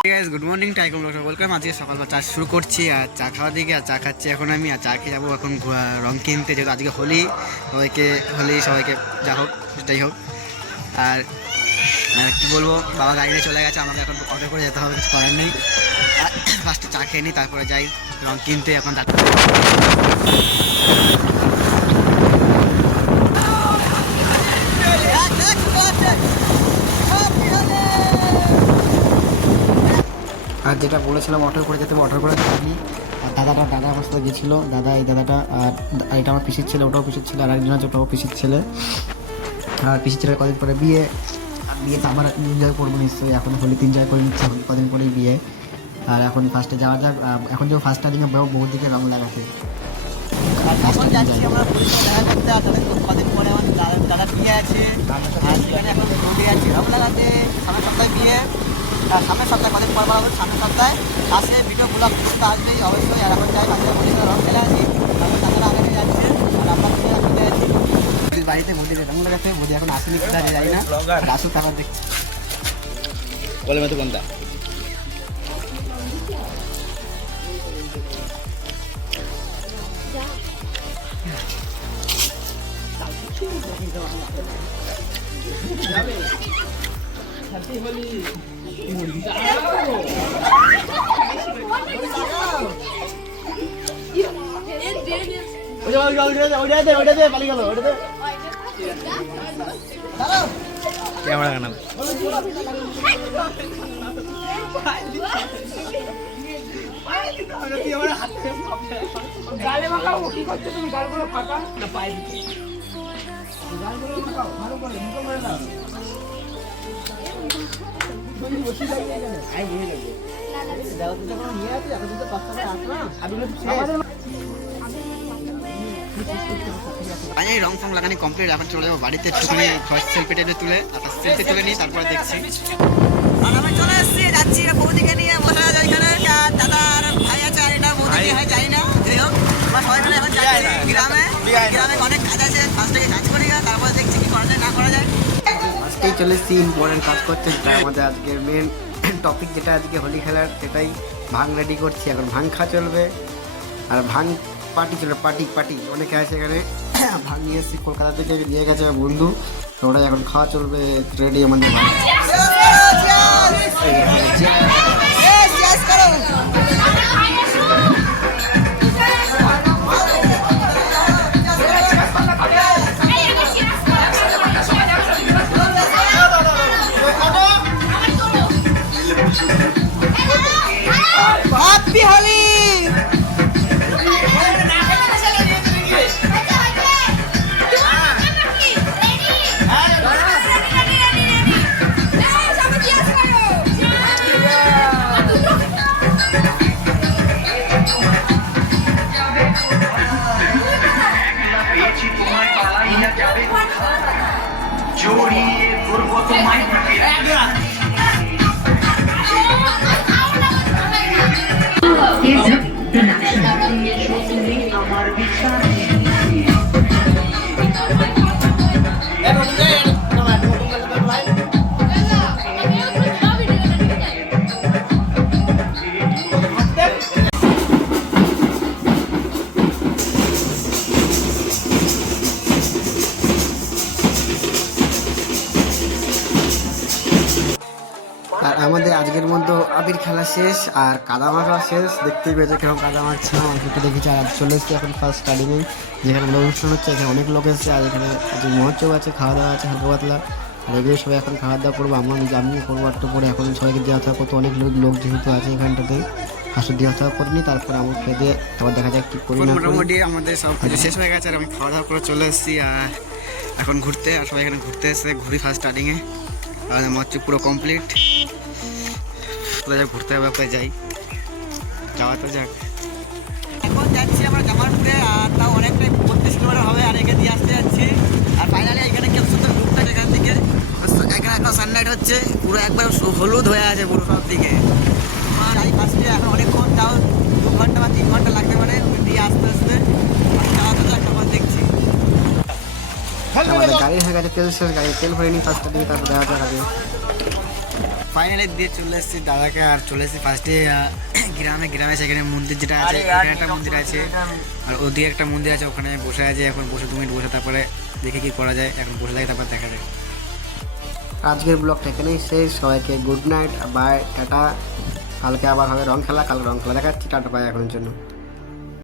Good morning টাইকম welcome. আজকে সকালবেলা চা শুরু করছি আর চা খাওয়া দিকে আর চা খাচ্ছি এখন আমি। আর চা খেয়ে যাবো এখন রং কিনতে, যেহেতু আজকে হোলি সবাইকে যা হোক যাই হোক। আর কী বলবো, বাবা গাড়ি নিয়ে চলে গেছে, আমাকে এখন অটো করে যেতে হবে, কিছু করার নেই। ফার্স্টে চা খেয়ে নিই, তারপরে যাই রং কিনতে। এখন আর যেটা বলেছিলাম অটো করে যেতে হবে, অটো করে যাইনি। আর দাদা আমার সাথে গেছিলো, এই দাদাটা। আর এটা আমার পিসির ছেলে, ওটাও পিসির ছেলে। আর একজন আছে, ওটাও পিসির ছেলে। আর পিসির ছেলের কদিন পরে বিয়ে। আর বিয়েতে আমার এনজয় করবো নিশ্চয়ই। এখন হোলি এনজয় করে নিচ্ছে, হোলি কদিন পরেই বিয়ে। আর এখন ফার্স্টে যাওয়া যাক। এখন যে ফার্স্ট টাইমে বহু দিকে রং লাগাতে এখন যাচ্ছি আমরা দেখা করতে। আর কদিন পরে আমার দাদা বিয়ে আছে, আর সেখানে এখন ঘুরতে যাচ্ছি রং লাগাতে। সামনের সপ্তাহে বিয়ে, আর সামনের সপ্তাহে কদিন পর বলা সামনের সপ্তাহে আসে ভিডিওগুলো খুঁজতে আসবেই অবশ্যই। আর এখন যাই বাচ্চা বলি রং খেলে আসি, তারপর দাদারা আগে যাচ্ছে আর আমরা ঘুরতে আছি বাড়িতে। মোদি রং লাগাতে, মোদি এখন আসেনি, কোথায় যাই না, আসুক তারপর দেখছি। বলে মতো কোনটা হ্যাপি হোলি। ক্যামেরা কেন গালে মাখাও, কি করছো তুমি? গালগুলো ফাঁকা না পায়ে দিচ্ছি, গালগুলো মাখাও ভালো করে, মুখে মারে দাও। রং ফং লাগানি কমপ্লিট, এখন চলে যাবো বাড়িতে। একটুখানি সেলফি টেলফি তুলে সেলফি তুলে নিই, তারপরে দেখছি। আর আমি চলে এসেছি, যাচ্ছি বৌদিকে নিয়ে বসে আছে ওইখানে। দাদা আর ভাই আছে, আর এটা বৌদিকে হয় যাই না। যাই হোক আমরা সবাই মিলে এখন যাচ্ছি গ্রামে। গ্রামে অনেক কাজ আছে, ফার্স্ট থেকে কাজ করি, তারপরে দেখছি কি করা যায় না করা যায়। আজকেই চলে এসেছি ইম্পর্টেন্ট কাজ করতে, যেটা আমাদের আজকের মেন টপিক, যেটা আজকে হোলি খেলার, সেটাই ভাং রেডি করছি। এখন ভাং খাওয়া চলবে, আর ভাং পার্টি চলবে। পার্টি অনেকে আছে এখানে। ভাং নিয়ে এসেছি কলকাতা থেকে, নিয়ে গেছে বন্ধু, তো ওটাই এখন খাওয়া চলবে। রেডি আমাদের হ্যাপি হোলি। জড়িয়ে করবো তোমায় আমার বিশ্বাস। আর আমাদের আজকের মধ্যে আবির খেলা শেষ আর কাদা মাখা শেষ। দেখতেই পেয়েছে কেমন কাদা মাখছিলাম, অল্প দেখেছি। আর চলে এসেছি এখন ফার্স্ট স্টার্টিংয়ে, যেখানে অনুষ্ঠান হচ্ছে। এখানে অনেক লোক এসেছে, আর এখানে যে মহোৎসব আছে, খাওয়া দাওয়া আছে হালকা পাতলা। আর এগুলো সবাই এখন খাওয়া দাওয়া করবো, আমিও করবো একটু পরে। এখন সবাইকে দেওয়া থাকা করতে অনেক লোক যেহেতু আছে এখানটাতে, ফার্স্টে দেওয়া থাকা করিনি, তারপরে আমার খেয়ে দিয়ে তারপর দেখা যাক কি করি। মোটামুটি আমাদের সব কিছু শেষ হয়ে গেছে, আর আমি খাওয়া দাওয়া করে চলে এসেছি। আর এখন ঘুরতে, আর সবাই এখানে ঘুরতে এসে ঘুরি ফার্স্ট স্টার্টিংয়ে। আর মহোৎসব পুরো কমপ্লিট, ঘুরতে হবে, ওখানে যাই, যাওয়া তো যাক। এখন যাচ্ছি আমরা জামালপুরে, আর তাও অনেকটাই 32 কিলোমিটার হবে। আর এখানে দিয়ে আসতে যাচ্ছি। আর ফাইনালি এখানে কেউ সুন্দর লুকটা এখান থেকে, এখানে একটা সানলাইট হচ্ছে, পুরো একবার হলুদ হয়ে আছে পুরো সব দিকে। আমার গাড়ি ফার্স্টে এখন অনেকক্ষণ, তাও 2 ঘন্টা বা 3 ঘন্টা লাগবে মানে দিয়ে আসতে আসতে। যাওয়া তো যাক, তখন দেখছি। আমাদের গাড়ি হয়ে গেছে তেল শেষ, গাড়ি তেল ভরে নি ফার্স্টে দিয়ে, তারপর দেখা যাক আগে। ফাইনালি দিয়ে চলে এসেছি দাদাকে, আর চলে এসেছি ফার্স্টে গ্রামে সেখানে মন্দির যেটা আছে, এখানে একটা মন্দির আছে আর ওদিকে একটা মন্দির আছে, ওখানে বসে আছে। এখন বসে 2 মিনিট বসে তারপরে দেখে কি করা যায়, এখন বসে থাকে তারপর দেখা যায়। আজকের ব্লগটা এখানেই শেষ। সবাইকে গুড নাইট, বাই, টাটা। কালকে আবার হবে রং খেলা, কালকে রং খেলা দেখাচ্ছি। টাটা, বাই এখনের জন্য।